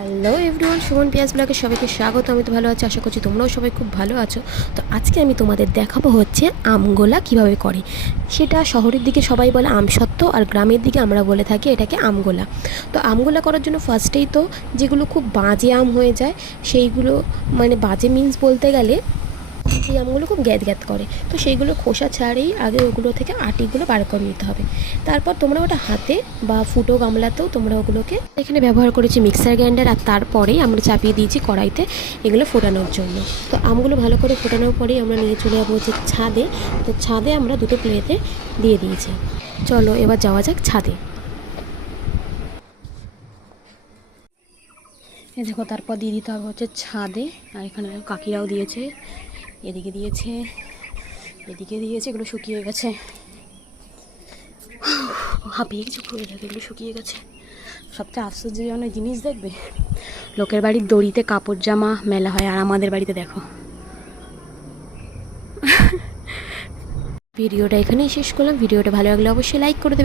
Hello everyone, Suman পিয়াজ ব্লগে সবাইকে স্বাগত। আমি তো ভালো আছি, আশা করছি তোমরাও সবাই খুব ভালো আছো। তো আজকে আমি তোমাদের দেখাবো হচ্ছে আমগোলা কিভাবে করে। সেটা শহরের দিকে সবাই বলে আমসত্ত্ব, আর গ্রামের দিকে আমরা বলে থাকি এটাকে আমগোলা। তো আমগোলা করার জন্য ফার্স্টেই তো যেগুলো খুব বাজে আম হয়ে যায় সেইগুলো, মানে বাজে মিন্স বলতে গেলে এই আমগুলো খুব গ্যাদ গ্যাদ করে, তো সেইগুলো খোসা ছাড়েই আগে ওগুলো থেকে আটিগুলো বার করে নিতে হবে। তারপর তোমরা ওটা হাতে বা ফুটো গামলাতেও তোমরা ওগুলোকে, এখানে ব্যবহার করেছি মিক্সার গ্রাইন্ডার, আর তারপরেই আমরা চাপিয়ে দিয়েছি কড়াইতে এগুলো ফোটানোর জন্য। তো আমগুলো ভালো করে ফোটানোর পরেই আমরা নিয়ে চলে যাবো হচ্ছে ছাদে। তো ছাদে আমরা দুটো প্লেটে দিয়ে দিয়েছি। চলো এবার যাওয়া যাক ছাদে। এই দেখো, তারপর দিয়ে দিতে হবে হচ্ছে ছাদে। আর এখানে কাকিরাও দিয়েছে, এদিকে দিয়েছে, এদিকে দিয়েছে। এগুলো শুকিয়ে গেছে, হাঁপিয়ে গেছে পুরো। দেখে এগুলো শুকিয়ে গেছে। সবচেয়ে আশ্চর্যজনক জিনিস দেখবে, লোকের বাড়ির দড়িতে কাপড় জামা মেলা হয়, আর আমাদের বাড়িতে দেখো। ভিডিওটা এখানেই শেষ করলাম। ভিডিওটা ভালো লাগলে অবশ্যই লাইক করে দেবে।